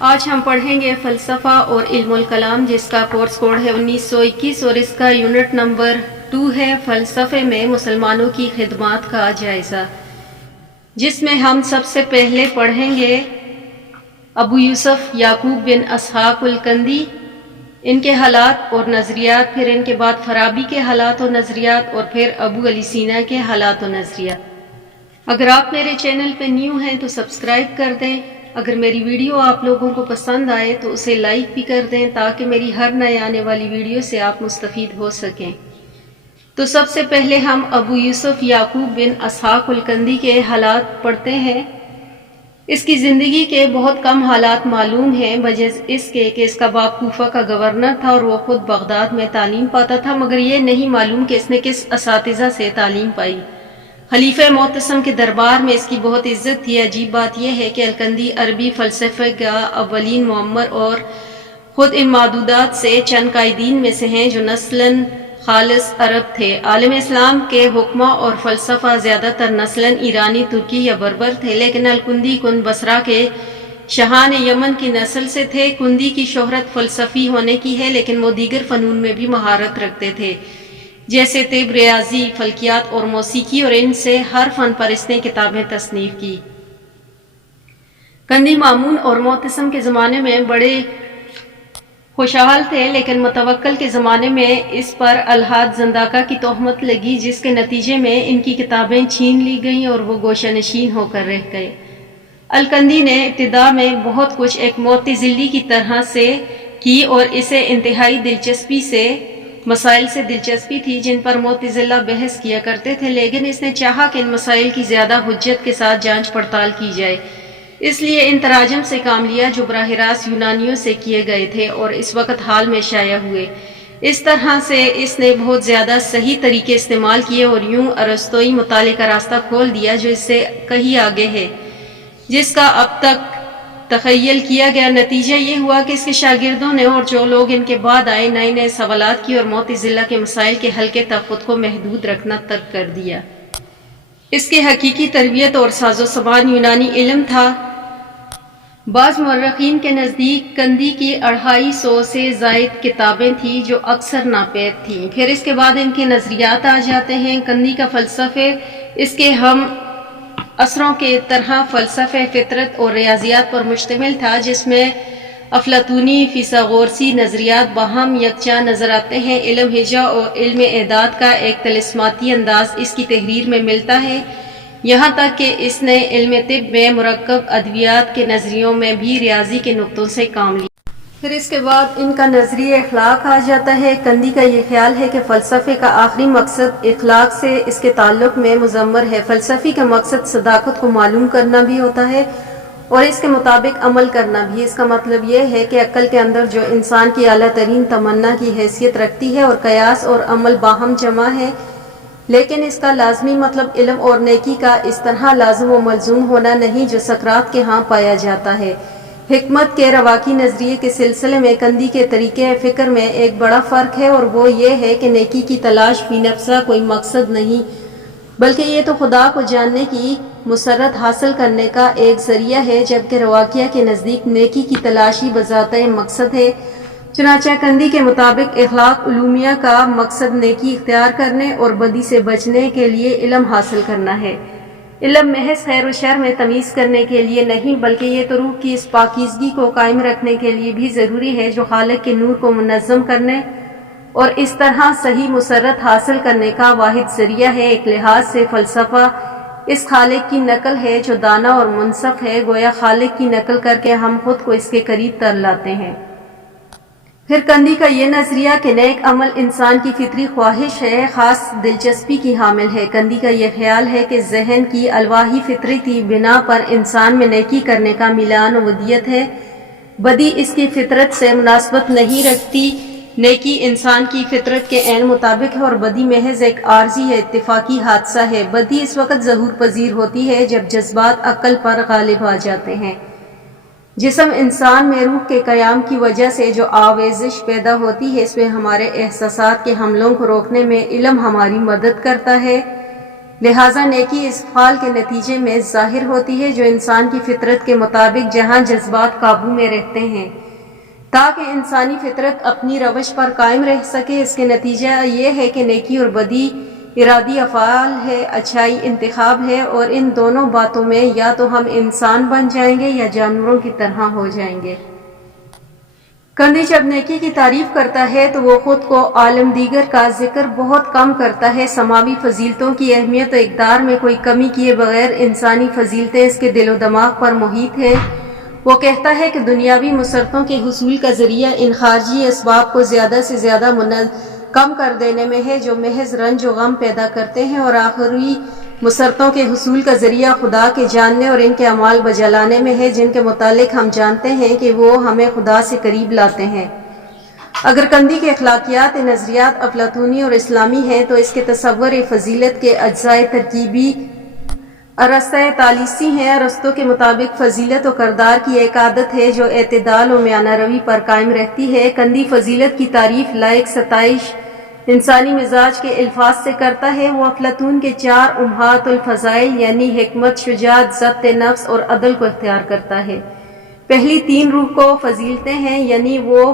آج ہم پڑھیں گے فلسفہ اور علم الکلام، جس کا کورس کوڈ ہے 1921 اور اس کا یونٹ نمبر 2 ہے فلسفے میں مسلمانوں کی خدمات کا جائزہ، جس میں ہم سب سے پہلے پڑھیں گے ابو یوسف یعقوب بن اسحاق الکندی، ان کے حالات اور نظریات، پھر ان کے بعد فارابی کے حالات و نظریات، اور پھر ابو علی سینا کے حالات و نظریات۔ اگر آپ میرے چینل پہ نیو ہیں تو سبسکرائب کر دیں۔ اگر میری ویڈیو آپ لوگوں کو پسند آئے تو اسے لائک بھی کر دیں تاکہ میری ہر نئے آنے والی ویڈیو سے آپ مستفید ہو سکیں۔ تو سب سے پہلے ہم ابو یوسف یعقوب بن اسحاق الکندی کے حالات پڑھتے ہیں۔ اس کی زندگی کے بہت کم حالات معلوم ہیں، بجز اس کے کہ اس کا باپ کوفہ کا گورنر تھا اور وہ خود بغداد میں تعلیم پاتا تھا، مگر یہ نہیں معلوم کہ اس نے کس اساتذہ سے تعلیم پائی۔ خلیفہ معتصم کے دربار میں اس کی بہت عزت تھی۔ عجیب بات یہ ہے کہ الکندی عربی فلسفے کا اولین معمر اور خود ان معدودات سے چند قائدین میں سے ہیں جو نسلاً خالص عرب تھے۔ عالم اسلام کے حکماء اور فلسفہ زیادہ تر نسلاً ایرانی، ترکی یا بربر تھے، لیکن الکندی کن بصرہ کے شاہان یمن کی نسل سے تھے۔ کندی کی شہرت فلسفی ہونے کی ہے، لیکن وہ دیگر فنون میں بھی مہارت رکھتے تھے، جیسے طب، ریاضی، فلکیات اور موسیقی، اور ان سے ہر فن پر اس نے کتابیں تصنیف کی۔ کندی مامون اور معتصم کے زمانے میں بڑے خوشحال تھے، لیکن متوکل کے زمانے میں اس پر الحاد زنداقہ کی تہمت لگی، جس کے نتیجے میں ان کی کتابیں چھین لی گئیں اور وہ گوشہ نشین ہو کر رہ گئے۔ الکندی نے ابتدا میں بہت کچھ ایک معتزلی کی طرح سے کی اور اسے انتہائی دلچسپی سے مسائل سے دلچسپی تھی جن پر معتزلہ بحث کیا کرتے تھے، لیکن اس نے چاہا کہ ان مسائل کی زیادہ حجت کے ساتھ جانچ پڑتال کی جائے، اس لیے ان تراجم سے کام لیا جو براہ راست یونانیوں سے کیے گئے تھے اور اس وقت حال میں شائع ہوئے۔ اس طرح سے اس نے بہت زیادہ صحیح طریقے استعمال کیے اور یوں ارسطوئی مطالعے کا راستہ کھول دیا جو اس سے کہیں آگے ہے، جس کا اب تک تخیل کیا گیا۔ نتیجہ یہ ہوا کہ اس کے شاگردوں نے اور جو لوگ ان کے بعد آئے نئے نئے سوالات کی اور معتزلہ کے مسائل کے حل تک خود کو محدود رکھنا ترک کر دیا۔ اس کے حقیقی تربیت اور ساز و سامان یونانی علم تھا۔ بعض مورخین کے نزدیک کندی کی 250 سے زائد کتابیں تھیں جو اکثر ناپید تھیں۔ پھر اس کے بعد ان کے نظریات آ جاتے ہیں۔ کندی کا فلسفے اس کے ہم عصروں کے طرح فلسفہ فطرت اور ریاضیات پر مشتمل تھا، جس میں افلاطونی، فیثاغورسی نظریات باہم یکجا نظر آتے ہیں۔ علم ہجا اور علم اعداد کا ایک طلسماتی انداز اس کی تحریر میں ملتا ہے، یہاں تک کہ اس نے علم طب میں مرکب ادویات کے نظریوں میں بھی ریاضی کے نقطوں سے کام لیا۔ پھر اس کے بعد ان کا نظریہ اخلاق آ جاتا ہے۔ کندی کا یہ خیال ہے کہ فلسفے کا آخری مقصد اخلاق سے اس کے تعلق میں مضمر ہے۔ فلسفی کا مقصد صداقت کو معلوم کرنا بھی ہوتا ہے اور اس کے مطابق عمل کرنا بھی۔ اس کا مطلب یہ ہے کہ عقل کے اندر جو انسان کی اعلیٰ ترین تمنا کی حیثیت رکھتی ہے اور قیاس اور عمل باہم جمع ہے، لیکن اس کا لازمی مطلب علم اور نیکی کا اس طرح لازم و ملزوم ہونا نہیں جو سقراط کے ہاں پایا جاتا ہے۔ حکمت کے رواقی نظریے کے سلسلے میں کندی کے طریقہ فکر میں ایک بڑا فرق ہے، اور وہ یہ ہے کہ نیکی کی تلاش فی نفسہ کوئی مقصد نہیں، بلکہ یہ تو خدا کو جاننے کی مسرت حاصل کرنے کا ایک ذریعہ ہے، جبکہ رواقیہ کے نزدیک نیکی کی تلاش ہی بذاتِ مقصد ہے۔ چنانچہ کندی کے مطابق اخلاق علومیہ کا مقصد نیکی اختیار کرنے اور بدی سے بچنے کے لیے علم حاصل کرنا ہے۔ علم محض خیر و شر میں تمیز کرنے کے لیے نہیں، بلکہ یہ تو روح کی اس پاکیزگی کو قائم رکھنے کے لیے بھی ضروری ہے جو خالق کے نور کو منظم کرنے اور اس طرح صحیح مسرت حاصل کرنے کا واحد ذریعہ ہے۔ ایک لحاظ سے فلسفہ اس خالق کی نقل ہے جو دانا اور منصف ہے، گویا خالق کی نقل کر کے ہم خود کو اس کے قریب تر لاتے ہیں۔ پھر کندی کا یہ نظریہ کہ نیک عمل انسان کی فطری خواہش ہے، خاص دلچسپی کی حامل ہے۔ کندی کا یہ خیال ہے کہ ذہن کی الواحی فطرتی بنا پر انسان میں نیکی کرنے کا میلان و ودیت ہے، بدی اس کی فطرت سے مناسبت نہیں رکھتی۔ نیکی انسان کی فطرت کے عین مطابق ہے اور بدی محض ایک عارضی یا اتفاقی حادثہ ہے۔ بدی اس وقت ظہور پذیر ہوتی ہے جب جذبات عقل پر غالب آ جاتے ہیں۔ جسم انسان میں روح کے قیام کی وجہ سے جو آویزش پیدا ہوتی ہے، اس میں ہمارے احساسات کے حملوں کو روکنے میں علم ہماری مدد کرتا ہے۔ لہٰذا نیکی اس فعل کے نتیجے میں ظاہر ہوتی ہے جو انسان کی فطرت کے مطابق جہاں جذبات قابو میں رہتے ہیں تاکہ انسانی فطرت اپنی روش پر قائم رہ سکے۔ اس کے نتیجہ یہ ہے کہ نیکی اور بدی ارادی افعال ہے، اچھائی انتخاب ہے، اور ان دونوں باتوں میں یا تو ہم انسان بن جائیں گے یا جانوروں کی طرح ہو جائیں گے۔ کندی جب نیکی کی تعریف کرتا ہے تو وہ خود کو عالم دیگر کا ذکر بہت کم کرتا ہے۔ سماوی فضیلتوں کی اہمیت و اقدار میں کوئی کمی کیے بغیر انسانی فضیلتیں اس کے دل و دماغ پر محیط ہیں۔ وہ کہتا ہے کہ دنیاوی مسرتوں کے حصول کا ذریعہ ان خارجی اسباب کو زیادہ سے زیادہ کم کر دینے میں ہے جو محض رنج و غم پیدا کرتے ہیں، اور آخری مسرتوں کے حصول کا ذریعہ خدا کے جاننے اور ان کے اعمال بجا لانے میں ہے جن کے متعلق ہم جانتے ہیں کہ وہ ہمیں خدا سے قریب لاتے ہیں۔ اگر کندی کے اخلاقیات نظریات افلاطونی اور اسلامی ہیں تو اس کے تصور فضیلت کے اجزائے ترکیبی ارسطو تالیسی ہیں۔ ارسطو کے مطابق فضیلت و کردار کی ایک عادت ہے جو اعتدال و میانہ روی پر قائم رہتی ہے۔ کندی فضیلت کی تعریف لائق ستائش انسانی مزاج کے الفاظ سے کرتا ہے۔ وہ افلاطون کے 4 امہات الفضائل یعنی حکمت، شجاعت، ضبط نفس اور عدل کو اختیار کرتا ہے۔ پہلی 3 روح کو فضیلتیں ہیں، یعنی وہ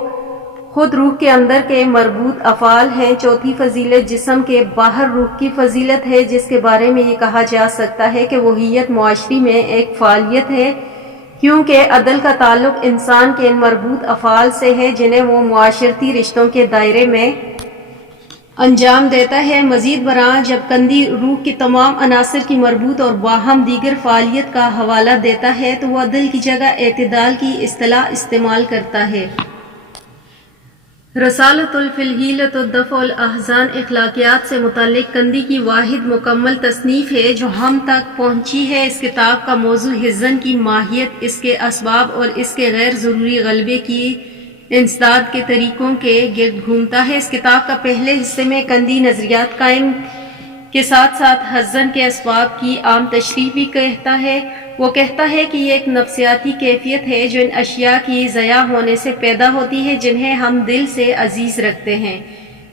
خود روح کے اندر کے مربوط افعال ہیں۔ چوتھی فضیلت جسم کے باہر روح کی فضیلت ہے، جس کے بارے میں یہ کہا جا سکتا ہے کہ وحیت معاشری میں ایک فعالیت ہے، کیونکہ عدل کا تعلق انسان کے ان مربوط افعال سے ہے جنہیں وہ معاشرتی رشتوں کے دائرے میں انجام دیتا ہے۔ مزید برآں جب کندی روح کے تمام عناصر کی مربوط اور باہم دیگر فعالیت کا حوالہ دیتا ہے تو وہ عدل کی جگہ اعتدال کی اصطلاح استعمال کرتا ہے۔ رسالۃ الفلحیلۃ دفع الاحزان اخلاقیات سے متعلق کندی کی واحد مکمل تصنیف ہے جو ہم تک پہنچی ہے۔ اس کتاب کا موضوع حزن کی ماہیت، اس کے اسباب اور اس کے غیر ضروری غلبے کی انسداد کے طریقوں کے گرد گھومتا ہے۔ اس کتاب کا پہلے حصے میں کندی نظریات قائم کے ساتھ ساتھ حزن کے اسباب کی عام تشریح بھی کہتا ہے۔ وہ کہتا ہے کہ یہ ایک نفسیاتی کیفیت ہے جو ان اشیاء کی ضیاع ہونے سے پیدا ہوتی ہے جنہیں ہم دل سے عزیز رکھتے ہیں۔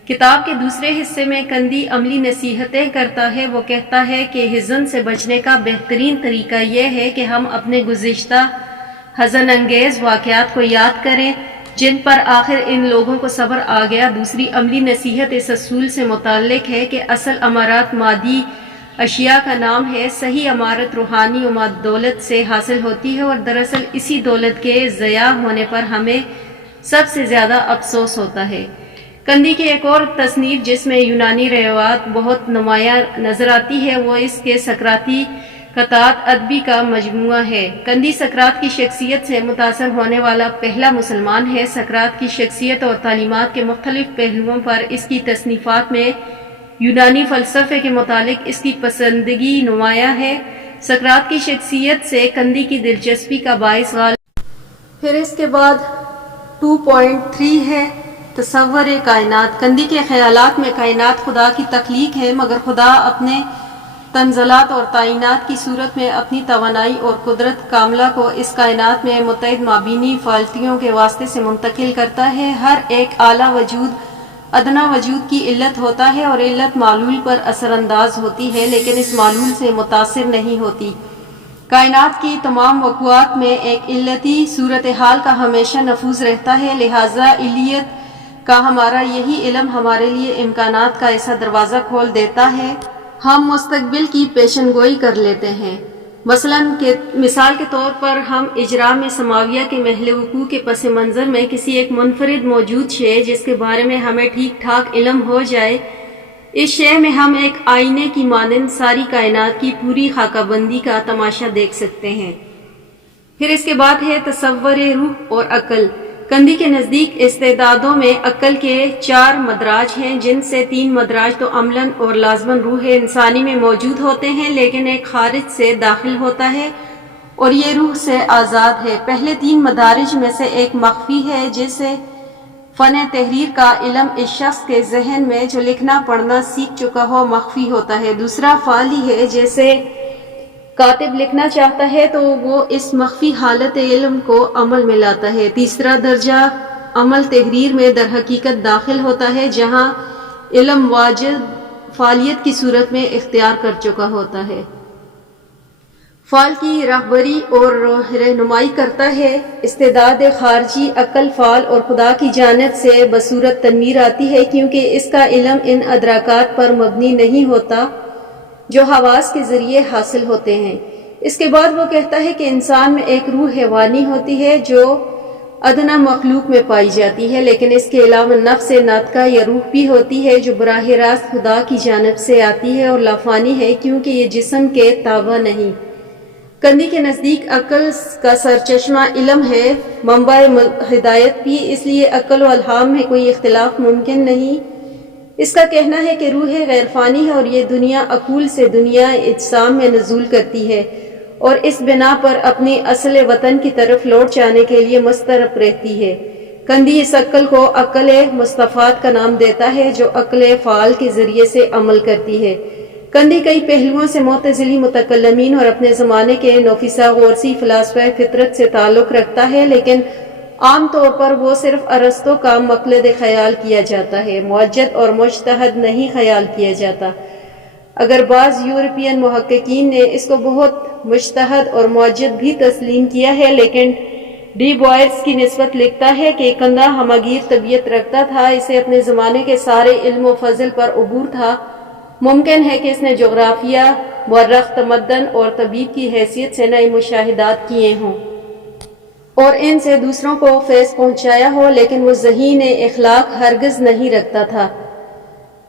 کتاب کے دوسرے حصے میں کندی عملی نصیحتیں کرتا ہے۔ وہ کہتا ہے کہ حزن سے بچنے کا بہترین طریقہ یہ ہے کہ ہم اپنے گزشتہ حزن انگیز واقعات کو یاد کریں جن پر آخر ان لوگوں کو صبر آ گیا۔ دوسری عملی نصیحت اس اصول سے متعلق ہے کہ اصل امارات مادی اشیاء کا نام ہے، صحیح امارت روحانی و دولت سے حاصل ہوتی ہے، اور دراصل اسی دولت کے ضیاع ہونے پر ہمیں سب سے زیادہ افسوس ہوتا ہے۔ کندی کی ایک اور تصنیف جس میں یونانی روایات بہت نمایاں نظر آتی ہے وہ اس کے سقراطی قطعات ادبی کا مجموعہ ہے۔ کندی سقراط کی شخصیت سے متاثر ہونے والا پہلا مسلمان ہے۔ سقراط کی شخصیت اور تعلیمات کے مختلف پہلوؤں پر اس کی تصنیفات میں یونانی فلسفے کے متعلق اس کی پسندگی نمایاں ہے۔ سقراط کی شخصیت سے کندی کی دلچسپی کا باعث غالب۔ پھر اس کے بعد 2.3 ہے تصور کائنات۔ کندی کے خیالات میں کائنات خدا کی تخلیق ہے، مگر خدا اپنے تنزلات اور تعینات کی صورت میں اپنی توانائی اور قدرت کاملہ کو اس کائنات میں متعدد مابینی فعالیتوں کے واسطے سے منتقل کرتا ہے۔ ہر ایک اعلیٰ وجود ادنا وجود کی علت ہوتا ہے اور علت معلول پر اثر انداز ہوتی ہے لیکن اس معلول سے متاثر نہیں ہوتی۔ کائنات کی تمام وقوعات میں ایک علتی صورتحال کا ہمیشہ نفوذ رہتا ہے، لہٰذا علیت کا ہمارا یہی علم ہمارے لیے امکانات کا ایسا دروازہ کھول دیتا ہے ہم مستقبل کی پیشن گوئی کر لیتے ہیں۔ مثال کے طور پر ہم اجرام سماویہ کے محل وقوع کے پس منظر میں کسی ایک منفرد موجود شے جس کے بارے میں ہمیں ٹھیک ٹھاک علم ہو جائے، اس شے میں ہم ایک آئینے کی مانند ساری کائنات کی پوری خاکہ بندی کا تماشا دیکھ سکتے ہیں۔ پھر اس کے بعد ہے تصور روح اور عقل۔ کندی کے نزدیک استعدادوں میں عقل کے 4 مدراج ہیں جن سے 3 مدراج تو عملاً اور لازماً روح انسانی میں موجود ہوتے ہیں لیکن ایک خارج سے داخل ہوتا ہے اور یہ روح سے آزاد ہے۔ پہلے 3 مدارج میں سے ایک مخفی ہے جسے فن تحریر کا علم اس شخص کے ذہن میں جو لکھنا پڑھنا سیکھ چکا ہو مخفی ہوتا ہے۔ دوسرا فعلی ہے، جیسے کاتب لکھنا چاہتا ہے تو وہ اس مخفی حالت علم کو عمل میں لاتا ہے۔ تیسرا درجہ عمل تحریر میں در حقیقت داخل ہوتا ہے جہاں علم فعالیت کی صورت میں اختیار کر چکا ہوتا ہے، فعال کی رہبری اور رہنمائی کرتا ہے۔ استعداد خارجی عقل فعال اور خدا کی جانب سے بصورت تنویر آتی ہے، کیونکہ اس کا علم ان ادراکات پر مبنی نہیں ہوتا جو حواس کے ذریعے حاصل ہوتے ہیں۔ اس کے بعد وہ کہتا ہے کہ انسان میں ایک روح حیوانی ہوتی ہے جو ادنا مخلوق میں پائی جاتی ہے، لیکن اس کے علاوہ نفس ناطقہ یا روح بھی ہوتی ہے جو براہ راست خدا کی جانب سے آتی ہے اور لافانی ہے، کیونکہ یہ جسم کے تابع نہیں۔ کندی کے نزدیک عقل کا سرچشمہ علم ہے، منبع ہدایت بھی، اس لیے عقل و الہام میں کوئی اختلاف ممکن نہیں۔ اس کا کہنا ہے کہ روح غیر فانی ہے اور یہ دنیا عقول سے دنیا اجسام میں نزول کرتی ہے اور اس بنا پر اپنی اصل وطن کی طرف لوٹ جانے کے لیے مسترب رہتی ہے۔ کندی اس عقل کو عقل مستفاد کا نام دیتا ہے جو عقل فعال کے ذریعے سے عمل کرتی ہے۔ کندی کئی پہلوؤں سے معتزلی متکلمین اور اپنے زمانے کے نفیساغورسی فلاسفہ فطرت سے تعلق رکھتا ہے، لیکن عام طور پر وہ صرف ارسطو کا مقلد خیال کیا جاتا ہے، موجد اور مجتہد نہیں خیال کیا جاتا۔ اگر بعض یورپین محققین نے اس کو بہت مجتہد اور موجد بھی تسلیم کیا ہے، لیکن ڈی بوائرز کی نسبت لکھتا ہے کہ کندہ ہمگیر طبیعت رکھتا تھا، اسے اپنے زمانے کے سارے علم و فضل پر عبور تھا۔ ممکن ہے کہ اس نے جغرافیہ، مورخ، تمدن اور طبیب کی حیثیت سے نئے مشاہدات کیے ہوں اور ان سے دوسروں کو فیض پہنچایا ہو، لیکن وہ ذہین اخلاق ہرگز نہیں رکھتا تھا۔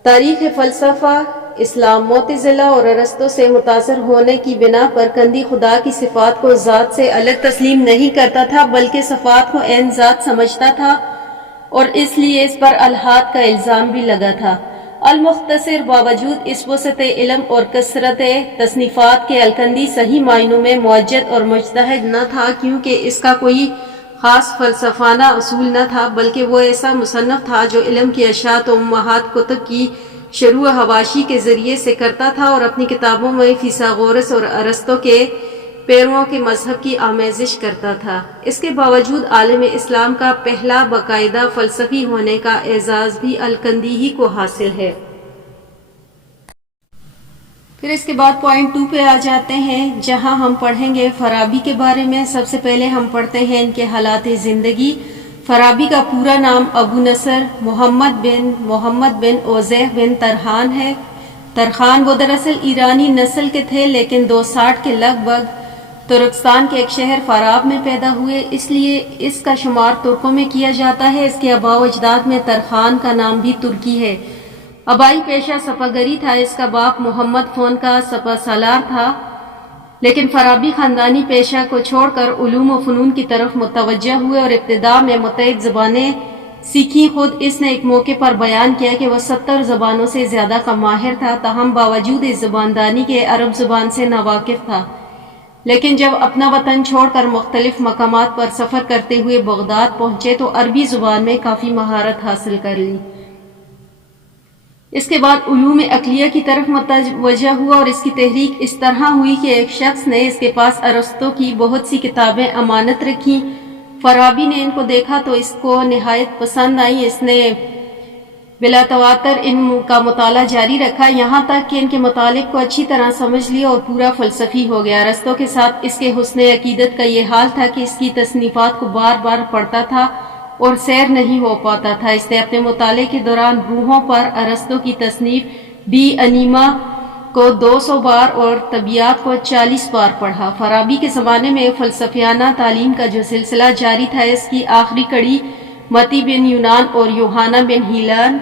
تاریخ فلسفہ اسلام معتزلہ اور ارسطو سے متاثر ہونے کی بنا پر کندی خدا کی صفات کو ذات سے الگ تسلیم نہیں کرتا تھا، بلکہ صفات کو عین ذات سمجھتا تھا اور اس لیے اس پر الحاد کا الزام بھی لگا تھا۔ المختصر، باوجود اس وسعت علم اور کثرت تصنیفات کے الکندی صحیح معنوں میں موجد اور مجتہد نہ تھا، کیونکہ اس کا کوئی خاص فلسفانہ اصول نہ تھا، بلکہ وہ ایسا مصنف تھا جو علم کی اشاعت و امہات کتب کی شروع حواشی کے ذریعے سے کرتا تھا اور اپنی کتابوں میں فیثاغورس اور ارسطو کے پیرووں کے مذہب کی آمیزش کرتا تھا۔ اس کے باوجود عالم اسلام کا پہلا باقاعدہ فلسفی ہونے کا اعزاز بھی الکندی ہی کو حاصل ہے۔ پھر اس کے بعد پوائنٹ 2 پہ آ جاتے ہیں، جہاں ہم پڑھیں گے فارابی کے بارے میں۔ سب سے پہلے ہم پڑھتے ہیں ان کے حالات زندگی۔ فارابی کا پورا نام ابو نصر محمد بن اوزیح بن ترخان ہے۔ ترخان وہ دراصل ایرانی نسل کے تھے، لیکن 260 کے لگ بھگ ترکستان کے ایک شہر فاراب میں پیدا ہوئے، اس لیے اس کا شمار ترکوں میں کیا جاتا ہے۔ اس کے آباء و اجداد میں ترخان کا نام بھی ترکی ہے۔ آبائی پیشہ سپاگری تھا، اس کا باپ محمد فون کا سپہ سالار تھا، لیکن فارابی خاندانی پیشہ کو چھوڑ کر علوم و فنون کی طرف متوجہ ہوئے اور ابتدا میں متعدد زبانیں سیکھی۔ خود اس نے ایک موقع پر بیان کیا کہ وہ 70 زبانوں سے زیادہ کا ماہر تھا، تاہم باوجود اس زباندانی کے عرب زبان سے ناواقف تھا۔ لیکن جب اپنا وطن چھوڑ کر مختلف مقامات پر سفر کرتے ہوئے بغداد پہنچے تو عربی زبان میں کافی مہارت حاصل کر لی۔ اس کے بعد علوم عقلیہ کی طرف متوجہ ہوا اور اس کی تحریک اس طرح ہوئی کہ ایک شخص نے اس کے پاس ارسطو کی بہت سی کتابیں امانت رکھیں۔ فارابی نے ان کو دیکھا تو اس کو نہایت پسند آئی۔ اس نے بلا تواتر ان کا مطالعہ جاری رکھا، یہاں تک کہ ان کے مطالب کو اچھی طرح سمجھ لیا اور پورا فلسفی ہو گیا۔ ارسطو کے ساتھ اس کے حسن عقیدت کا یہ حال تھا کہ اس کی تصنیفات کو بار بار پڑھتا تھا اور سیر نہیں ہو پاتا تھا۔ اس نے اپنے مطالعے کے دوران روحوں پر ارسطو کی تصنیف ڈی انیما کو 200 بار اور طبیعیات کو 40 بار پڑھا۔ فارابی کے زمانے میں فلسفیانہ تعلیم کا جو سلسلہ جاری تھا، اس کی آخری کڑی متی بن یونان اور یوحنا بن ہیلان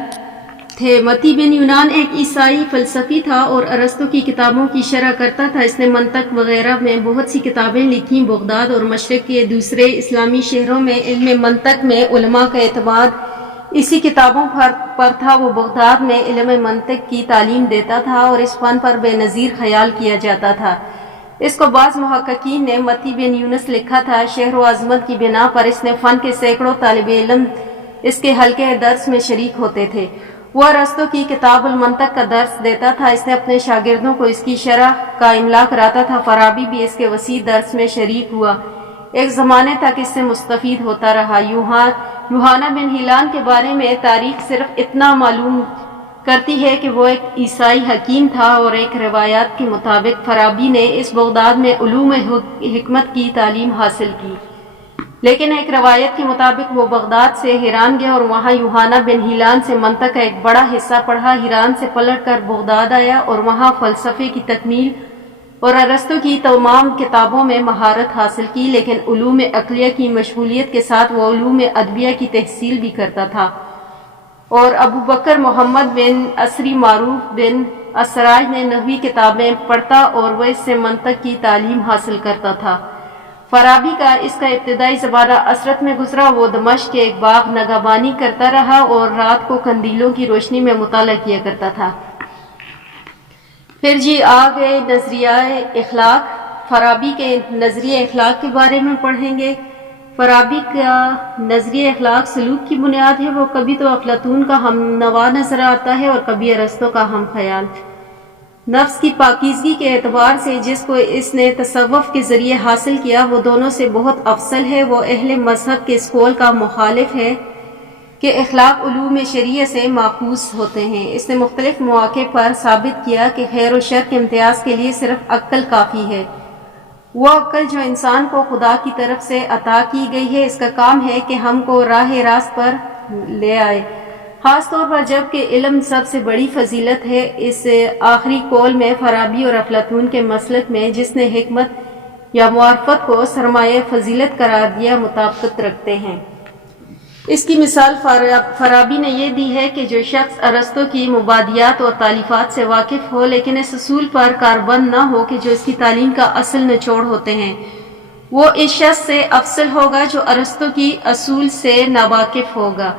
تھے۔ متی بن یونان ایک عیسائی فلسفی تھا اور ارسطو کی کتابوں کی شرح کرتا تھا۔ اس نے منطق وغیرہ میں بہت سی کتابیں لکھیں۔ بغداد اور مشرق کے دوسرے اسلامی شہروں میں علم منطق میں علماء کا اعتماد اسی کتابوں پر تھا۔ وہ بغداد میں علم منطق کی تعلیم دیتا تھا اور اس فن پر بے نظیر خیال کیا جاتا تھا۔ اس کو بعض محققین نے متی بن یونس لکھا تھا۔ شہر و عظمت کی بنا پر اس نے فن کے سینکڑوں طالب علم اس کے حلقے درس میں شریک ہوتے تھے۔ وہ ارسطو کی کتاب المنطق کا درس دیتا تھا۔ اس نے اپنے شاگردوں کو اس کی شرح کا املا کراتا تھا۔ فارابی بھی اس کے وسیع درس میں شریک ہوا، ایک زمانے تک اس سے مستفید ہوتا رہا۔ یوحنا بن ہیلان کے بارے میں تاریخ صرف اتنا معلوم کرتی ہے کہ وہ ایک عیسائی حکیم تھا، اور ایک روایات کے مطابق فارابی نے اس بغداد میں علوم حکمت کی تعلیم حاصل کی، لیکن ایک روایت کے مطابق وہ بغداد سے ہیران گیا اور وہاں یوحنا بن ہیلان سے منطق کا ایک بڑا حصہ پڑھا، ہیران سے پلٹ کر بغداد آیا اور وہاں فلسفے کی تکمیل اور ارسطو کی تمام کتابوں میں مہارت حاصل کی، لیکن علوم عقلیہ کی مشغولیت کے ساتھ وہ علوم ادبیہ کی تحصیل بھی کرتا تھا، اور ابو بکر محمد بن اسری معروف بن اسراج نے نحوی کتابیں پڑھتا اور وہ اس سے منطق کی تعلیم حاصل کرتا تھا۔ فارابی کا اس کا ابتدائی زمانہ عصرت میں گزرا، وہ دمشق کے ایک باغ نگہبانی کرتا رہا اور رات کو قندیلوں کی روشنی میں مطالعہ کیا کرتا تھا۔ پھر آ گئے نظریہ اخلاق۔ فارابی کے نظریہ اخلاق کے بارے میں پڑھیں گے۔ فارابی کا نظریہ اخلاق سلوک کی بنیاد ہے، وہ کبھی تو افلاطون کا ہم نوا نظر آتا ہے اور کبھی ارسطو کا ہم خیال۔ نفس کی پاکیزگی کے اعتبار سے جس کو اس نے تصوف کے ذریعے حاصل کیا وہ دونوں سے بہت افضل ہے۔ وہ اہل مذہب کے اس قول کا مخالف ہے کہ اخلاق علوم شرعیہ سے ماخوذ ہوتے ہیں۔ اس نے مختلف مواقع پر ثابت کیا کہ خیر و شر کے امتیاز کے لیے صرف عقل کافی ہے۔ وہ عقل جو انسان کو خدا کی طرف سے عطا کی گئی ہے، اس کا کام ہے کہ ہم کو راہ راست پر لے آئے، خاص طور پر جب کہ علم سب سے بڑی فضیلت ہے۔ اس آخری قول میں فارابی اور افلاطون کے مسلک میں جس نے حکمت یا معرفت کو سرمایہ فضیلت قرار دیا مطابقت رکھتے ہیں۔ اس کی مثال فارابی نے یہ دی ہے کہ جو شخص ارسطو کی مبادیات اور تالیفات سے واقف ہو لیکن اس اصول پر کاربند نہ ہو کہ جو اس کی تعلیم کا اصل نچوڑ ہوتے ہیں، وہ اس شخص سے افضل ہوگا جو ارسطو کی اصول سے ناواقف ہوگا،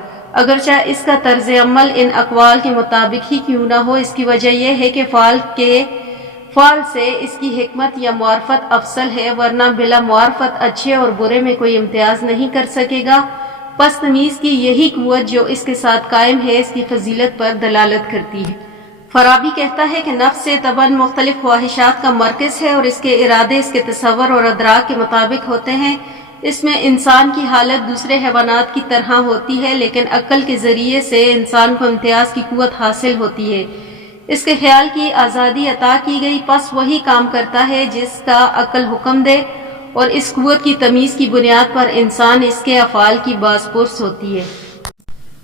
اگرچہ اس کا طرز عمل ان اقوال کے مطابق ہی کیوں نہ ہو۔ اس کی وجہ یہ ہے کہ فعل سے اس کی حکمت یا معرفت افضل ہے، ورنہ بلا معرفت اچھے اور برے میں کوئی امتیاز نہیں کر سکے گا۔ پس تمیز کی یہی قوت جو اس کے ساتھ قائم ہے اس کی فضیلت پر دلالت کرتی ہے۔ فارابی کہتا ہے کہ نفس سے طبعاً مختلف خواہشات کا مرکز ہے اور اس کے ارادے اس کے تصور اور ادراک کے مطابق ہوتے ہیں۔ اس میں انسان کی حالت دوسرے حیوانات کی طرح ہوتی ہے، لیکن عقل کے ذریعے سے انسان کو امتیاز کی قوت حاصل ہوتی ہے۔ اس کے خیال کی آزادی عطا کی گئی، پس وہی کام کرتا ہے جس کا عقل حکم دے، اور اس قوت کی تمیز کی بنیاد پر انسان اس کے افعال کی باز پرس ہوتی ہے۔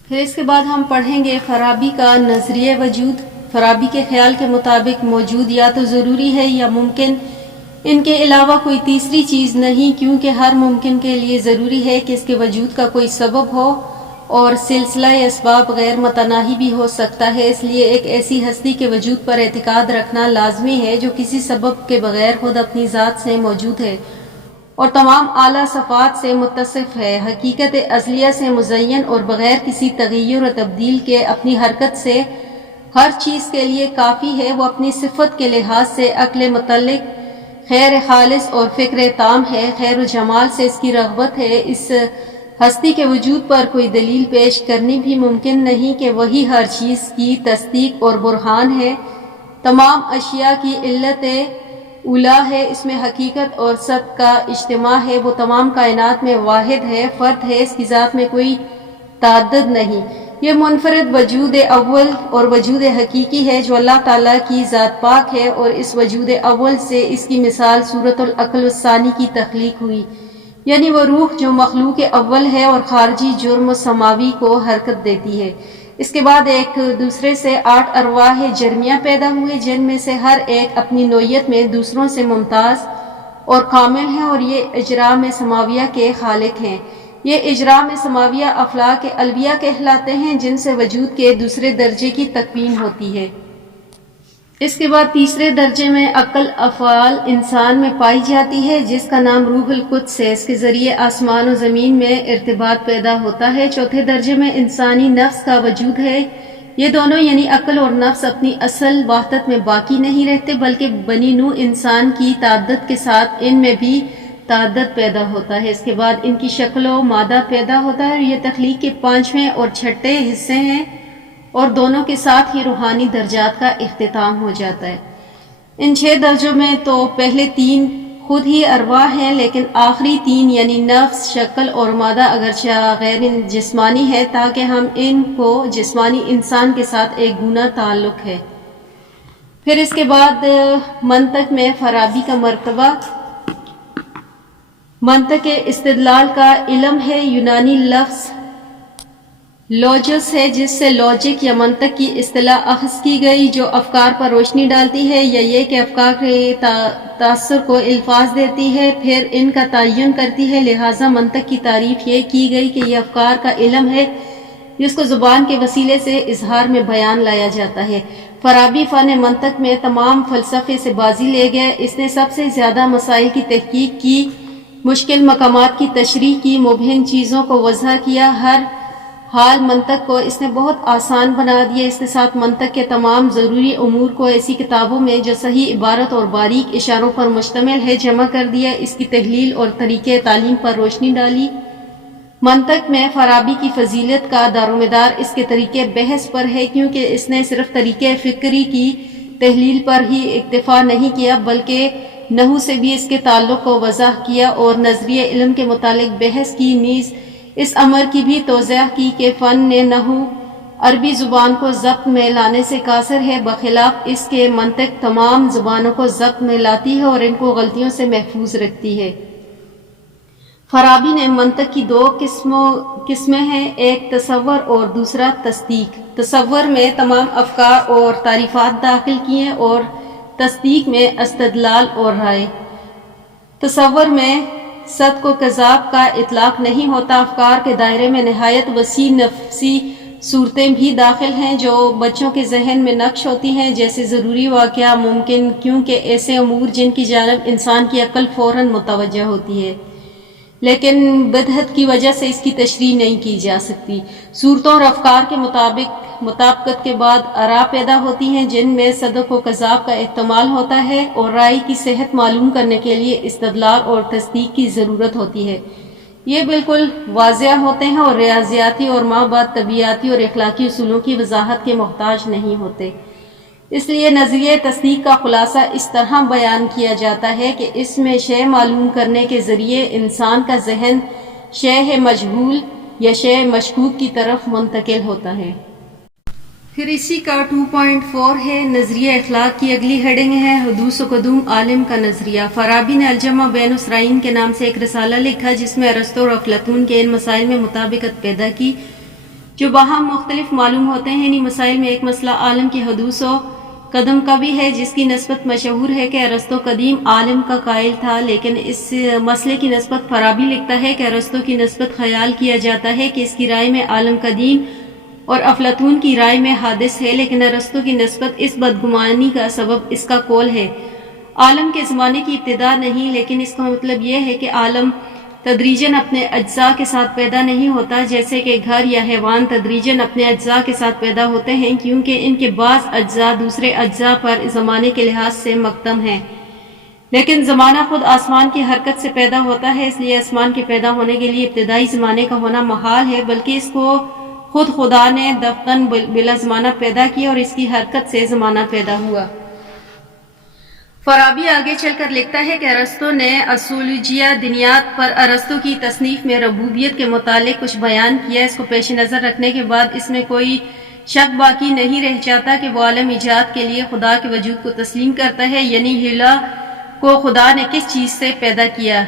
پھر اس کے بعد ہم پڑھیں گے فارابی کا نظریہ وجود۔ فارابی کے خیال کے مطابق موجود یا تو ضروری ہے یا ممکن، ان کے علاوہ کوئی تیسری چیز نہیں، کیونکہ ہر ممکن کے لیے ضروری ہے کہ اس کے وجود کا کوئی سبب ہو، اور سلسلہ اسباب غیر متناہی بھی ہو سکتا ہے۔ اس لیے ایک ایسی ہستی کے وجود پر اعتقاد رکھنا لازمی ہے جو کسی سبب کے بغیر خود اپنی ذات سے موجود ہے اور تمام اعلیٰ صفات سے متصف ہے، حقیقت ازلیہ سے مزین اور بغیر کسی تغیر و تبدیل کے اپنی حرکت سے ہر چیز کے لیے کافی ہے۔ وہ اپنی صفت کے لحاظ سے عقل متعلق خیر خالص اور فکر تام ہے، خیر و جمال سے اس کی رغبت ہے۔ اس ہستی کے وجود پر کوئی دلیل پیش کرنی بھی ممکن نہیں کہ وہی ہر چیز کی تصدیق اور برہان ہے، تمام اشیاء کی علت اولا ہے، اس میں حقیقت اور سب کا اجتماع ہے، وہ تمام کائنات میں واحد ہے، فرد ہے، اس کی ذات میں کوئی تعدد نہیں۔ یہ منفرد وجود اول اور وجود حقیقی ہے جو اللہ تعالیٰ کی ذات پاک ہے، اور اس وجود اول سے اس کی مثال صورت العقل الثانی کی تخلیق ہوئی، یعنی وہ روح جو مخلوق اول ہے اور خارجی جرم سماوی کو حرکت دیتی ہے۔ اس کے بعد ایک دوسرے سے 8 ارواح جرمیہ پیدا ہوئے، جن میں سے ہر ایک اپنی نوعیت میں دوسروں سے ممتاز اور کامل ہیں، اور یہ اجرام سماویہ کے خالق ہیں۔ یہ اجرام سماویہ افلاک الویہ کہلاتے ہیں جن سے وجود کے دوسرے درجے کی تکوین ہوتی ہے۔ اس کے بعد تیسرے درجے میں عقل افعال انسان میں پائی جاتی ہے جس کا نام روح القدس ہے، اس کے ذریعے آسمان و زمین میں ارتباط پیدا ہوتا ہے۔ چوتھے درجے میں انسانی نفس کا وجود ہے۔ یہ دونوں یعنی عقل اور نفس اپنی اصل وحدت میں باقی نہیں رہتے بلکہ بنی نوع انسان کی تعدد کے ساتھ ان میں بھی تعدد پیدا ہوتا ہے۔ اس کے بعد ان کی شکل و مادہ پیدا ہوتا ہے، اور یہ تخلیق کے 5ویں اور 6ٹھے حصے ہیں، اور دونوں کے ساتھ ہی روحانی درجات کا اختتام ہو جاتا ہے۔ ان 6 درجوں میں تو پہلے 3 خود ہی ارواح ہیں، لیکن آخری تین یعنی نفس، شکل اور مادہ اگرچہ غیر جسمانی ہے، تاکہ ہم ان کو جسمانی انسان کے ساتھ ایک گنا تعلق ہے۔ پھر اس کے بعد منطق میں فارابی کا مرتبہ، منطق استدلال کا علم ہے، یونانی لفظ لوجس ہے جس سے لاجک یا منطق کی اصطلاح اخذ کی گئی، جو افکار پر روشنی ڈالتی ہے یا یہ کہ افکار کے تاثر کو الفاظ دیتی ہے، پھر ان کا تعین کرتی ہے۔ لہٰذا منطق کی تعریف یہ کی گئی کہ یہ افکار کا علم ہے جس کو زبان کے وسیلے سے اظہار میں بیان لایا جاتا ہے۔ فارابی فن منطق میں تمام فلسفے سے بازی لے گئے۔ اس نے سب سے زیادہ مسائل کی تحقیق کی، مشکل مقامات کی تشریح کی، مبہم چیزوں کو واضح کیا، ہر حال منطق کو اس نے بہت آسان بنا دیا۔ اس کے ساتھ منطق کے تمام ضروری امور کو ایسی کتابوں میں جو صحیح عبارت اور باریک اشاروں پر مشتمل ہے جمع کر دیا، اس کی تحلیل اور طریقۂ تعلیم پر روشنی ڈالی۔ منطق میں فارابی کی فضیلت کا دارومدار اس کے طریقۂ بحث پر ہے، کیونکہ اس نے صرف طریقۂ فکری کی تحلیل پر ہی اکتفا نہیں کیا بلکہ نحو سے بھی اس کے تعلق کو واضح کیا اور نظریہ علم کے متعلق بحث کی، نیز اس امر کی بھی توضیح کی کہ فن نحو عربی زبان کو ضبط میں لانے سے قاصر ہے، بخلاف اس کے منطق تمام زبانوں کو ضبط میں لاتی ہے اور ان کو غلطیوں سے محفوظ رکھتی ہے۔ فارابی نے منطق کی دو قسمیں ہیں، ایک تصور اور دوسرا تصدیق۔ تصور میں تمام افکار اور تعریفات داخل کیے اور تصدیق میں استدلال اور رائے۔ تصور میں صدق و کذاب کا اطلاق نہیں ہوتا، افکار کے دائرے میں نہایت وسیع نفسی صورتیں بھی داخل ہیں جو بچوں کے ذہن میں نقش ہوتی ہیں، جیسے ضروری واقعہ، ممکن، کیونکہ ایسے امور جن کی جانب انسان کی عقل فوراً متوجہ ہوتی ہے لیکن بدہت کی وجہ سے اس کی تشریح نہیں کی جا سکتی۔ صورتوں اور افکار کے مطابقت کے بعد آراء پیدا ہوتی ہیں جن میں صدق و کذاب کا احتمال ہوتا ہے، اور رائے کی صحت معلوم کرنے کے لیے استدلال اور تصدیق کی ضرورت ہوتی ہے۔ یہ بالکل واضح ہوتے ہیں اور ریاضیاتی اور ماں بعد طبیعیاتی اور اخلاقی اصولوں کی وضاحت کے محتاج نہیں ہوتے۔ اس لیے نظریہ تصدیق کا خلاصہ اس طرح بیان کیا جاتا ہے کہ اس میں شے معلوم کرنے کے ذریعے انسان کا ذہن شے مجہول یا شے مشکوک کی طرف منتقل ہوتا ہے۔ پھر اسی کا 2.4 ہے نظریہ اخلاق کی اگلی ہیڈنگ ہے حدوث و قدوم عالم کا نظریہ۔ فارابی نے الجمع بین السرائین کے نام سے ایک رسالہ لکھا جس میں ارسطو اور افلاطون کے ان مسائل میں مطابقت پیدا کی جو باہم مختلف معلوم ہوتے ہیں۔ انہی مسائل میں ایک مسئلہ عالم کی حدوث و قدم کا بھی ہے، جس کی نسبت مشہور ہے کہ ارسطو قدیم عالم کا قائل تھا، لیکن اس مسئلے کی نسبت فارابی لکھتا ہے کہ ارسطو کی نسبت خیال کیا جاتا ہے کہ اس کی رائے میں عالم قدیم اور افلاطون کی رائے میں حادث ہے، لیکن ارسطو کی نسبت اس بدگمانی کا سبب اس کا قول ہے عالم کے زمانے کی ابتدا نہیں، لیکن اس کا مطلب یہ ہے کہ عالم تدریجاً اپنے اجزاء کے ساتھ پیدا نہیں ہوتا، جیسے کہ گھر یا حیوان تدریجاً اپنے اجزاء کے ساتھ پیدا ہوتے ہیں، کیونکہ ان کے بعض اجزاء دوسرے اجزاء پر زمانے کے لحاظ سے مقدم ہیں۔ لیکن زمانہ خود آسمان کی حرکت سے پیدا ہوتا ہے، اس لیے آسمان کے پیدا ہونے کے لیے ابتدائی زمانے کا ہونا محال ہے، بلکہ اس کو خود خدا نے دفعتاً بلا زمانہ پیدا کیا اور اس کی حرکت سے زمانہ پیدا ہوا۔ فارابی آگے چل کر لکھتا ہے کہ ارسطو نے اصولجیہ دنیات پر ارسطو کی تصنیف میں ربوبیت کے متعلق کچھ بیان کیا۔ اس کو پیش نظر رکھنے کے بعد اس میں کوئی شک باقی نہیں رہ جاتا کہ وہ عالم ایجاد کے لیے خدا کے وجود کو تسلیم کرتا ہے، یعنی ہلا کو خدا نے کس چیز سے پیدا کیا۔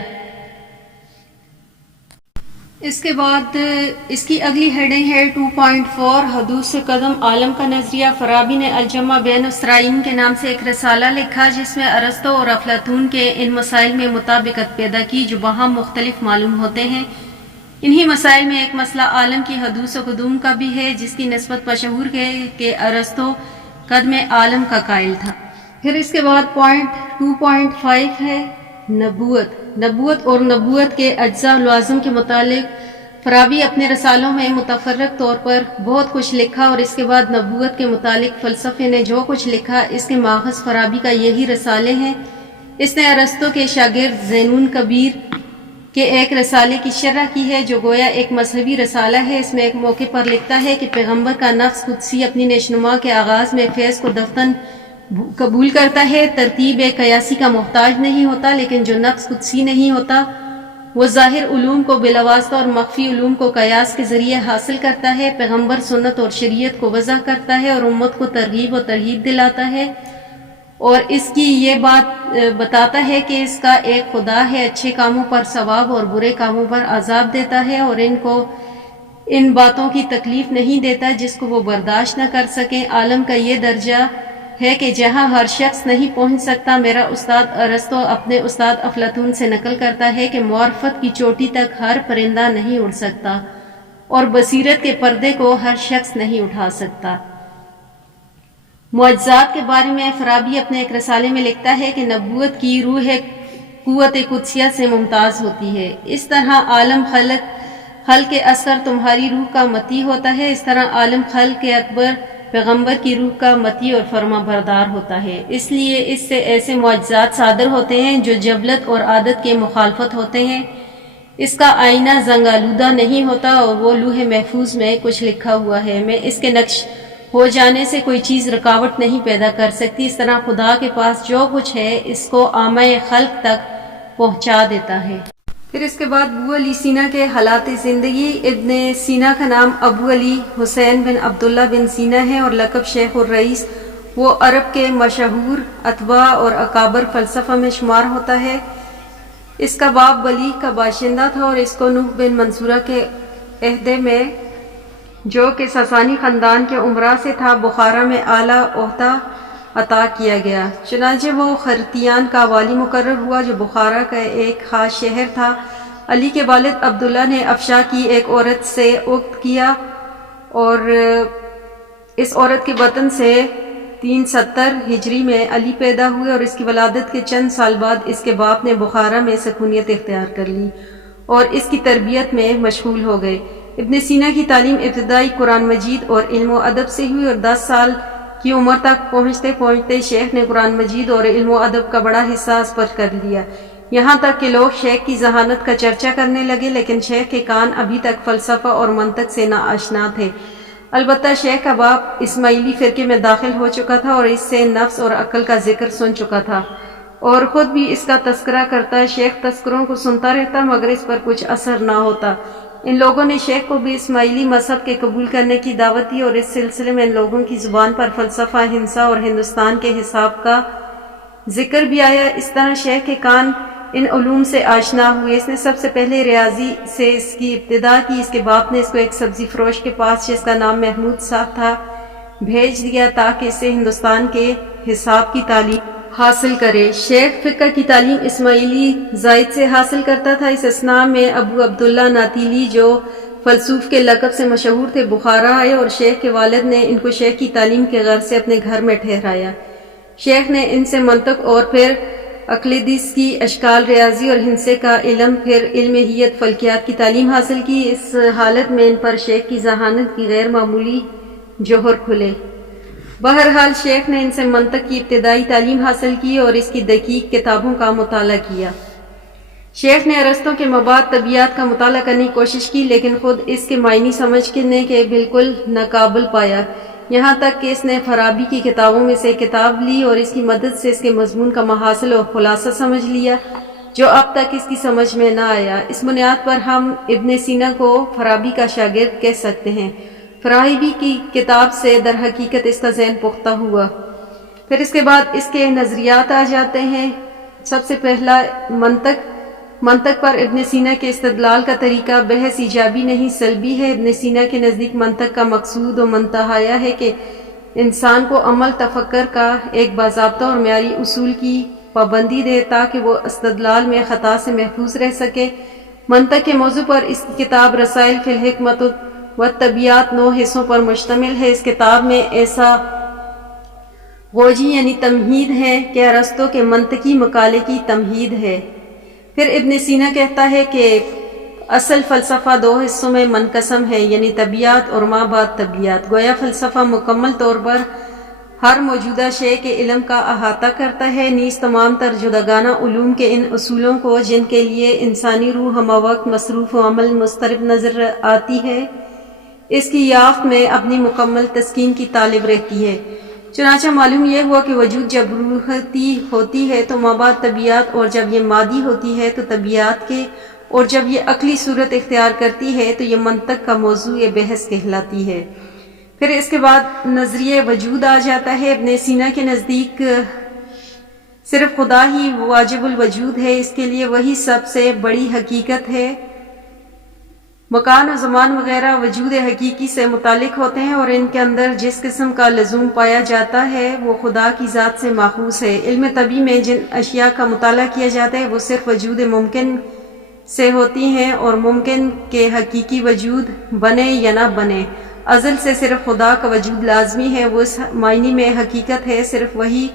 اس کے بعد اس کی اگلی ہیڈنگ ہے 2.4 حدوث قدم عالم کا نظریہ۔ فارابی نے الجمع بین السرائین کے نام سے ایک رسالہ لکھا جس میں ارسطو اور افلاطون کے ان مسائل میں مطابقت پیدا کی جو باہم مختلف معلوم ہوتے ہیں۔ انہی مسائل میں ایک مسئلہ عالم کی حدوث و قدوم کا بھی ہے، جس کی نسبت مشہور ہے کہ ارسطو قدم عالم کا قائل تھا۔ پھر اس کے بعد پوائنٹ 2.5 ہے نبوت اور نبوت کے اجزاء و لوازم کے متعلق فارابی اپنے رسالوں میں متفرق طور پر بہت کچھ لکھا، اور اس کے بعد نبوت کے متعلق فلسفے نے جو کچھ لکھا اس کے ماخذ فارابی کا یہی رسالے ہیں۔ اس نے ارسطو کے شاگرد زینون کبیر کے ایک رسالے کی شرح کی ہے جو گویا ایک مذہبی رسالہ ہے۔ اس میں ایک موقع پر لکھتا ہے کہ پیغمبر کا نفس قدسی اپنی نشوونما کے آغاز میں فیض کو دفن قبول کرتا ہے۔ ترتیب قیاسی کا محتاج نہیں ہوتا، لیکن جو نفس قدسی نہیں ہوتا وہ ظاہر علوم کو بلاواسطہ اور مخفی علوم کو قیاس کے ذریعے حاصل کرتا ہے۔ پیغمبر سنت اور شریعت کو وضع کرتا ہے اور امت کو ترغیب و ترہیب دلاتا ہے، اور اس کی یہ بات بتاتا ہے کہ اس کا ایک خدا ہے، اچھے کاموں پر ثواب اور برے کاموں پر عذاب دیتا ہے، اور ان کو ان باتوں کی تکلیف نہیں دیتا جس کو وہ برداشت نہ کر سکیں۔ عالم کا یہ درجہ ہے کہ جہاں ہر شخص نہیں پہنچ سکتا۔ میرا استاد ارسطو اپنے استاد افلاطون سے نقل کرتا ہے کہ معرفت کی چوٹی تک ہر پرندہ نہیں اڑ سکتا، اور بصیرت کے پردے کو ہر شخص نہیں اٹھا سکتا۔ معجزات کے بارے میں فارابی اپنے ایک رسالے میں لکھتا ہے کہ نبوت کی روح قوت قدسیہ سے ممتاز ہوتی ہے۔ اس طرح عالم خلق اصغر تمہاری روح کا متی ہوتا ہے، اس طرح عالم خلق اکبر پیغمبر کی روح کا متی اور فرما بردار ہوتا ہے۔ اس لیے اس سے ایسے معجزات صادر ہوتے ہیں جو جبلت اور عادت کے مخالفت ہوتے ہیں۔ اس کا آئینہ زنگ آلودہ نہیں ہوتا، اور وہ لوح محفوظ میں کچھ لکھا ہوا ہے، میں اس کے نقش ہو جانے سے کوئی چیز رکاوٹ نہیں پیدا کر سکتی۔ اس طرح خدا کے پاس جو کچھ ہے اس کو عامہ خلق تک پہنچا دیتا ہے۔ پھر اس کے بعد ابو علی سینا کے حالات زندگی۔ ابن سینا کا نام ابو علی حسین بن عبداللہ بن سینا ہے اور لقب شیخ الرئیس۔ وہ عرب کے مشہور اتباع اور اکابر فلسفہ میں شمار ہوتا ہے۔ اس کا باپ بلیغ کا باشندہ تھا اور اس کو نوح بن منصورہ کے عہدے میں، جو کہ ساسانی خاندان کے امراء سے تھا، بخارا میں اعلیٰ عہدہ عطا کیا گیا۔ چنانچہ وہ خرتیان کا والی مقرر ہوا جو بخارا کا ایک خاص شہر تھا۔ علی کے والد عبداللہ نے افشا کی ایک عورت سے عقد کیا، اور اس عورت کے بطن سے 370 ہجری میں علی پیدا ہوئے، اور اس کی ولادت کے چند سال بعد اس کے باپ نے بخارا میں سکونیت اختیار کر لی اور اس کی تربیت میں مشغول ہو گئے۔ ابن سینا کی تعلیم ابتدائی قرآن مجید اور علم و ادب سے ہوئی، اور 10 سال کی عمر تک پہنچتے پہنچتے شیخ نے قرآن مجید اور علم و ادب کا بڑا حصہ اس پر کر لیا، یہاں تک کہ لوگ شیخ کی ذہانت کا چرچا کرنے لگے، لیکن شیخ کے کان ابھی تک فلسفہ اور منطق سے ناآشنا تھے۔ البتہ شیخ کا باپ اسماعیلی فرقے میں داخل ہو چکا تھا اور اس سے نفس اور عقل کا ذکر سن چکا تھا، اور خود بھی اس کا تذکرہ کرتا۔ شیخ تذکروں کو سنتا رہتا مگر اس پر کچھ اثر نہ ہوتا۔ ان لوگوں نے شیخ کو بھی اسماعیلی مذہب کے قبول کرنے کی دعوت دی، اور اس سلسلے میں ان لوگوں کی زبان پر فلسفہ ہندسہ اور ہندوستان کے حساب کا ذکر بھی آیا۔ اس طرح شیخ کے کان ان علوم سے آشنا ہوئے۔ اس نے سب سے پہلے ریاضی سے اس کی ابتدا کی۔ اس کے باپ نے اس کو ایک سبزی فروش کے پاس جس کا نام محمود صاحب تھا بھیج دیا تاکہ اس سے ہندوستان کے حساب کی تعلیم حاصل کرے۔ شیخ فقہ کی تعلیم اسماعیلی زائد سے حاصل کرتا تھا۔ اس اثناء میں ابو عبداللہ ناتیلی جو فلسوف کے لقب سے مشہور تھے بخارا آئے، اور شیخ کے والد نے ان کو شیخ کی تعلیم کے غرض سے اپنے گھر میں ٹھہرایا۔ شیخ نے ان سے منطق اور پھر اقلیدس کی اشکال، ریاضی اور ہندسے کا علم، پھر علم ہیئت فلکیات کی تعلیم حاصل کی۔ اس حالت میں ان پر شیخ کی ذہانت کی غیر معمولی جوہر کھلے۔ بہرحال شیخ نے ان سے منطق کی ابتدائی تعلیم حاصل کی اور اس کی دقیق کتابوں کا مطالعہ کیا۔ شیخ نے ارسطو کے مباد طبیعت کا مطالعہ کرنے کی کوشش کی، لیکن خود اس کے معنی سمجھنے کے بالکل ناقابل پایا، یہاں تک کہ اس نے فارابی کی کتابوں میں سے کتاب لی اور اس کی مدد سے اس کے مضمون کا محاصل اور خلاصہ سمجھ لیا، جو اب تک اس کی سمجھ میں نہ آیا۔ اس بنیاد پر ہم ابن سینا کو فارابی کا شاگرد کہہ سکتے ہیں۔ فارابی کی کتاب سے در حقیقت اس کا ذہن پختہ ہوا۔ پھر اس کے بعد اس کے نظریات آ جاتے ہیں۔ سب سے پہلا منطق پر ابن سینا کے استدلال کا طریقہ بحث ایجابی نہیں سلبی ہے۔ ابن سینا کے نزدیک منطق کا مقصود و منتہا یہ ہے کہ انسان کو عمل تفکر کا ایک باضابطہ اور معیاری اصول کی پابندی دے تاکہ وہ استدلال میں خطا سے محفوظ رہ سکے۔ منطق کے موضوع پر اس کی کتاب رسائل فی الحکمت والطبیعت 9 حصوں پر مشتمل ہے۔ اس کتاب میں ایسا غوجی یعنی تمہید ہے کہ ارسطو کے منطقی مقالے کی تمہید ہے۔ پھر ابن سینا کہتا ہے کہ اصل فلسفہ 2 حصوں میں منقسم ہے، یعنی طبیعت اور ما بعد طبیعت۔ گویا فلسفہ مکمل طور پر ہر موجودہ شے کے علم کا احاطہ کرتا ہے، نیز تمام تر جداگانہ علوم کے ان اصولوں کو جن کے لیے انسانی روح ہمہ وقت مصروف و عمل مضطرب نظر آتی ہے، اس کی یافت میں اپنی مکمل تسکین کی طالب رہتی ہے۔ چنانچہ معلوم یہ ہوا کہ وجود جب روحتی ہوتی ہے تو مابعد طبیعت، اور جب یہ مادی ہوتی ہے تو طبیعت کے، اور جب یہ عقلی صورت اختیار کرتی ہے تو یہ منطق کا موضوع بحث کہلاتی ہے۔ پھر اس کے بعد نظریہ وجود آ جاتا ہے۔ ابن سینا کے نزدیک صرف خدا ہی واجب الوجود ہے، اس کے لیے وہی سب سے بڑی حقیقت ہے۔ مکان و زمان وغیرہ وجود حقیقی سے متعلق ہوتے ہیں، اور ان کے اندر جس قسم کا لزوم پایا جاتا ہے وہ خدا کی ذات سے ماخوذ ہے۔ علم طبی میں جن اشیاء کا مطالعہ کیا جاتا ہے وہ صرف وجود ممکن سے ہوتی ہیں، اور ممکن کے حقیقی وجود بنے یا نہ بنے، ازل سے صرف خدا کا وجود لازمی ہے۔ وہ اس معنی میں حقیقت ہے، صرف وہی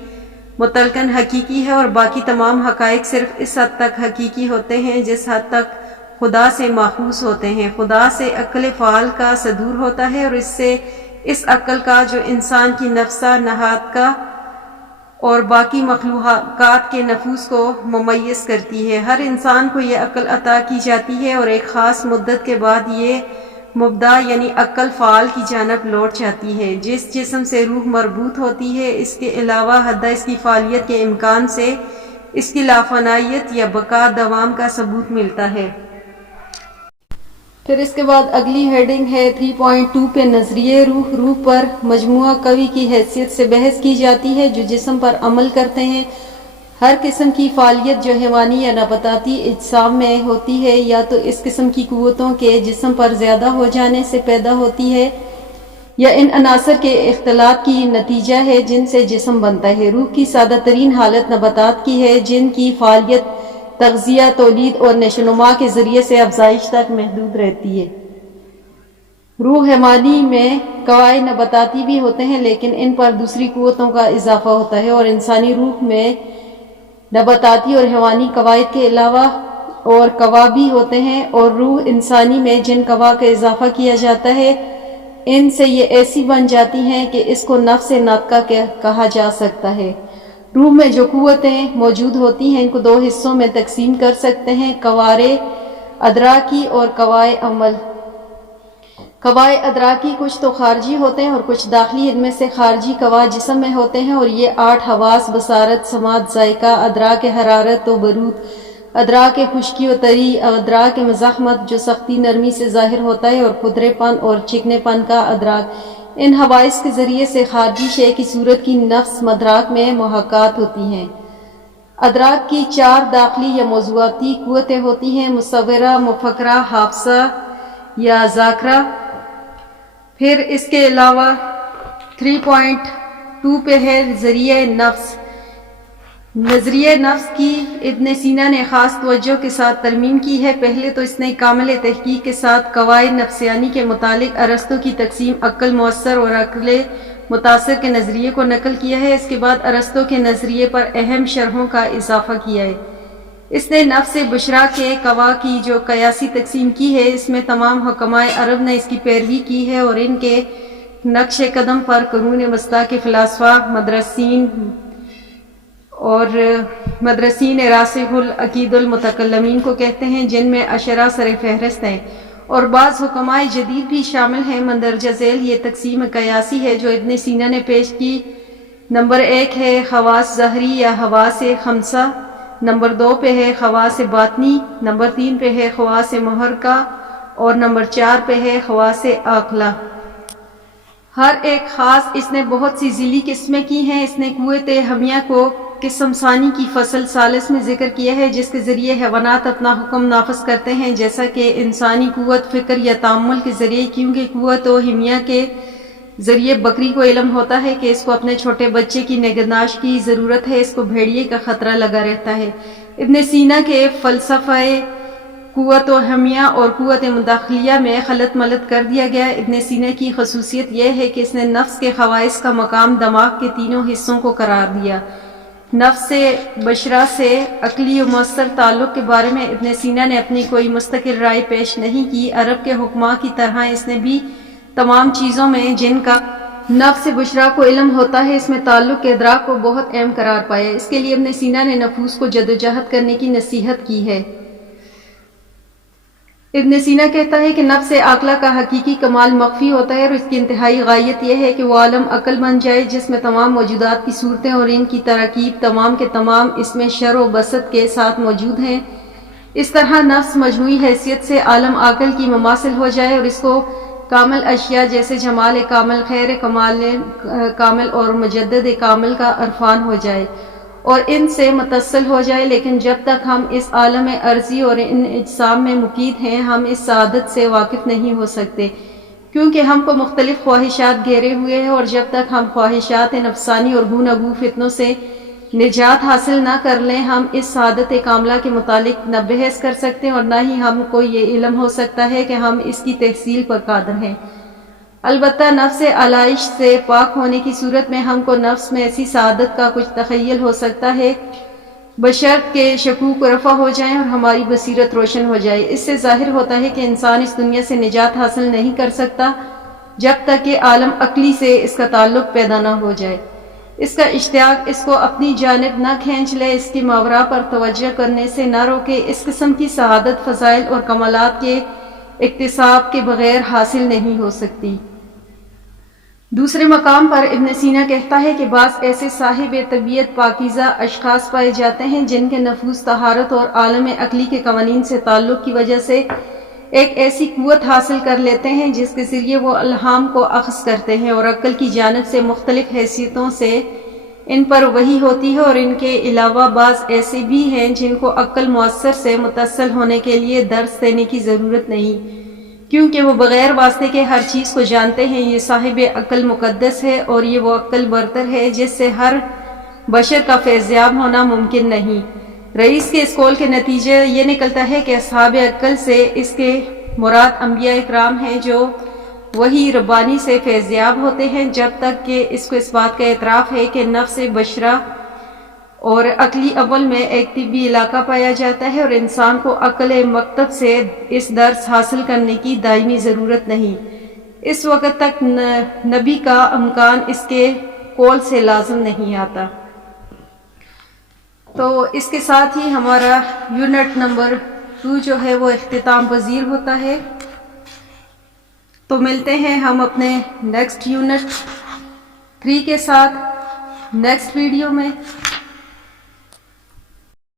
مطلقاً حقیقی ہے، اور باقی تمام حقائق صرف اس حد تک حقیقی ہوتے ہیں جس حد تک خدا سے ماخوذ ہوتے ہیں۔ خدا سے عقل فعال کا صدور ہوتا ہے، اور اس سے اس عقل کا جو انسان کی نفسہ نہاد کا اور باقی مخلوقات کے نفوس کو ممیز کرتی ہے۔ ہر انسان کو یہ عقل عطا کی جاتی ہے، اور ایک خاص مدت کے بعد یہ مبدا یعنی عقل فعال کی جانب لوٹ جاتی ہے۔ جس جسم سے روح مربوط ہوتی ہے، اس کے علاوہ حد اس کی فعالیت کے امکان سے اس کی لافنائیت یا بقا دوام کا ثبوت ملتا ہے۔ پھر اس کے بعد اگلی ہیڈنگ ہے 3.2 پہ نظریہ روح۔ روح پر مجموعہ قوی کی حیثیت سے بحث کی جاتی ہے جو جسم پر عمل کرتے ہیں۔ ہر قسم کی فعالیت جو حیوانی یا نباتاتی اجسام میں ہوتی ہے یا تو اس قسم کی قوتوں کے جسم پر زیادہ ہو جانے سے پیدا ہوتی ہے یا ان عناصر کے اختلاط کی نتیجہ ہے جن سے جسم بنتا ہے۔ روح کی سادہ ترین حالت نباتات کی ہے جن کی فعالیت تغذیہ، تولید اور نشو و نما کے ذریعے سے افزائش تک محدود رہتی ہے۔ روح حیوانی میں قوائے نباتاتی بھی ہوتے ہیں لیکن ان پر دوسری قوتوں کا اضافہ ہوتا ہے، اور انسانی روح میں نباتاتی اور حیوانی قواعد کے علاوہ اور قوا بھی ہوتے ہیں، اور روح انسانی میں جن قوا کا اضافہ کیا جاتا ہے ان سے یہ ایسی بن جاتی ہیں کہ اس کو نفس ناطقہ کہا جا سکتا ہے۔ روح میں جو قوتیں موجود ہوتی ہیں ان کو دو حصوں میں تقسیم کر سکتے ہیں، قوائے ادراکی اور قوائے عمل۔ قوائے ادراکی کچھ تو خارجی ہوتے ہیں اور کچھ داخلی۔ ان میں سے خارجی قوا جسم میں ہوتے ہیں اور یہ 8 حواس بصارت، سماعت، ذائقہ، ادراک حرارت و برود، ادراک خشکی و تری، ادراک مزاحمت جو سختی نرمی سے ظاہر ہوتا ہے، اور خدرے پن اور چکنے پن کا ادراک۔ ان حواس کے ذریعے سے خارجی شے کی صورت کی نفس مدراک میں محاکات ہوتی ہیں۔ ادراک کی 4 داخلی یا موضوعاتی قوتیں ہوتی ہیں، مصورہ، مفکرہ، حافظہ یا ذاکرہ۔ پھر اس کے علاوہ 3.2 پہ ہے ذریعہ نفس۔ نظریہ نفس کی ابن سینا نے خاص توجہ کے ساتھ ترمیم کی ہے۔ پہلے تو اس نے کامل تحقیق کے ساتھ قواعد نفسیانی کے متعلق ارسطو کی تقسیم عقل مؤثر اور عقل متاثر کے نظریے کو نقل کیا ہے۔ اس کے بعد ارسطو کے نظریے پر اہم شرحوں کا اضافہ کیا ہے۔ اس نے نفس بشرا کے قوا کی جو قیاسی تقسیم کی ہے اس میں تمام حکمائے عرب نے اس کی پیروی کی ہے، اور ان کے نقش قدم پر قرون وسطیٰ کے فلاسفہ مدرسین راسخ العقید المتکلمین کو کہتے ہیں، جن میں اشرا سر فہرست ہیں اور بعض حکمائے جدید بھی شامل ہیں۔ مندرجہ ذیل یہ تقسیم قیاسی ہے جو ابن سینا نے پیش کی۔ نمبر 1 ہے خواص ظاہری یا حواس خمسہ، نمبر 2 پہ ہے خواص باطنی، نمبر 3 پہ ہے خواص محرکہ، اور نمبر 4 پہ ہے خواص عاقلہ۔ ہر ایک خاص اس نے بہت سی ذیلی قسمیں کی ہیں۔ اس نے قوت حمیہ کو قسم ثانی کی فصل ثالث میں ذکر کیا ہے جس کے ذریعے حیوانات اپنا حکم نافذ کرتے ہیں، جیسا کہ انسانی قوت فکر یا تامل کے ذریعے، کیونکہ قوت و حمیہ کے ذریعے بکری کو علم ہوتا ہے کہ اس کو اپنے چھوٹے بچے کی نگہداشت کی ضرورت ہے، اس کو بھیڑیے کا خطرہ لگا رہتا ہے۔ ابن سینا کے فلسفہ قوت و حمیہ اور قوت مداخلیہ میں خلط ملط کر دیا گیا۔ ابن سینا کی خصوصیت یہ ہے کہ اس نے نفس کے خواص کا مقام دماغ کے تینوں حصوں کو قرار دیا۔ نفس بشرا سے عقلی و مؤثر تعلق کے بارے میں ابن سینا نے اپنی کوئی مستقل رائے پیش نہیں کی۔ عرب کے حکماء کی طرح اس نے بھی تمام چیزوں میں جن کا نفس بشرا کو علم ہوتا ہے اس میں تعلق کے ادراک کو بہت اہم قرار پایا۔ اس کے لیے ابن سینا نے نفوس کو جدوجہد کرنے کی نصیحت کی ہے۔ ابن سینا کہتا ہے کہ نفس عاقلہ کا حقیقی کمال مخفی ہوتا ہے اور اس کی انتہائی غایت یہ ہے کہ وہ عالم عقل بن جائے جس میں تمام موجودات کی صورتیں اور ان کی تراکیب تمام کے تمام اس میں شر و بسط کے ساتھ موجود ہیں۔ اس طرح نفس مجموعی حیثیت سے عالم عقل کی مماثل ہو جائے اور اس کو کامل اشیاء جیسے جمال کامل، خیر کامل اور مجدد کامل کا عرفان ہو جائے اور ان سے متصل ہو جائے، لیکن جب تک ہم اس عالم عرضی اور ان اجسام میں مقید ہیں ہم اس سعادت سے واقف نہیں ہو سکتے، کیونکہ ہم کو مختلف خواہشات گھیرے ہوئے ہیں، اور جب تک ہم خواہشات نفسانی اور گو نگو فتنوں سے نجات حاصل نہ کر لیں ہم اس سعادت کاملہ کے متعلق نہ بحث کر سکتے اور نہ ہی ہم کو یہ علم ہو سکتا ہے کہ ہم اس کی تحصیل پر قادر ہیں۔ البتہ نفس علائش سے پاک ہونے کی صورت میں ہم کو نفس میں ایسی سعادت کا کچھ تخیل ہو سکتا ہے بشرط کہ شکوک رفع ہو جائیں اور ہماری بصیرت روشن ہو جائے۔ اس سے ظاہر ہوتا ہے کہ انسان اس دنیا سے نجات حاصل نہیں کر سکتا جب تک کہ عالم عقلی سے اس کا تعلق پیدا نہ ہو جائے، اس کا اشتیاق اس کو اپنی جانب نہ کھینچ لے، اس کی ماورا پر توجہ کرنے سے نہ روکے۔ اس قسم کی سعادت فضائل اور کمالات کے اکتساب کے بغیر حاصل نہیں ہو سکتی۔ دوسرے مقام پر ابن سینا کہتا ہے کہ بعض ایسے صاحب طبیعت پاکیزہ اشخاص پائے جاتے ہیں جن کے نفوس طہارت اور عالم عقلی کے قوانین سے تعلق کی وجہ سے ایک ایسی قوت حاصل کر لیتے ہیں جس کے ذریعے وہ الہام کو اخذ کرتے ہیں اور عقل کی جانب سے مختلف حیثیتوں سے ان پر وحی ہوتی ہے، اور ان کے علاوہ بعض ایسے بھی ہیں جن کو عقل مؤثر سے متصل ہونے کے لیے درس دینے کی ضرورت نہیں، کیونکہ وہ بغیر واسطے کے ہر چیز کو جانتے ہیں۔ یہ صاحب عقل مقدس ہے اور یہ وہ عقل برتر ہے جس سے ہر بشر کا فیضیاب ہونا ممکن نہیں۔ رئیس کے اس قول کے نتیجے یہ نکلتا ہے کہ اصحاب عقل سے اس کے مراد انبیاء اکرام ہیں جو وحی ربانی سے فیضیاب ہوتے ہیں، جب تک کہ اس کو اس بات کا اعتراف ہے کہ نفس بشرہ اور عقلی اول میں ایک طبی علاقہ پایا جاتا ہے اور انسان کو عقل مکتب سے اس درس حاصل کرنے کی دائمی ضرورت نہیں۔ اس وقت تک نبی کا امکان اس کے قول سے لازم نہیں آتا۔ تو اس کے ساتھ ہی ہمارا یونٹ نمبر 2 جو ہے وہ اختتام پذیر ہوتا ہے۔ تو ملتے ہیں ہم اپنے نیکسٹ یونٹ 3 کے ساتھ نیکسٹ ویڈیو میں۔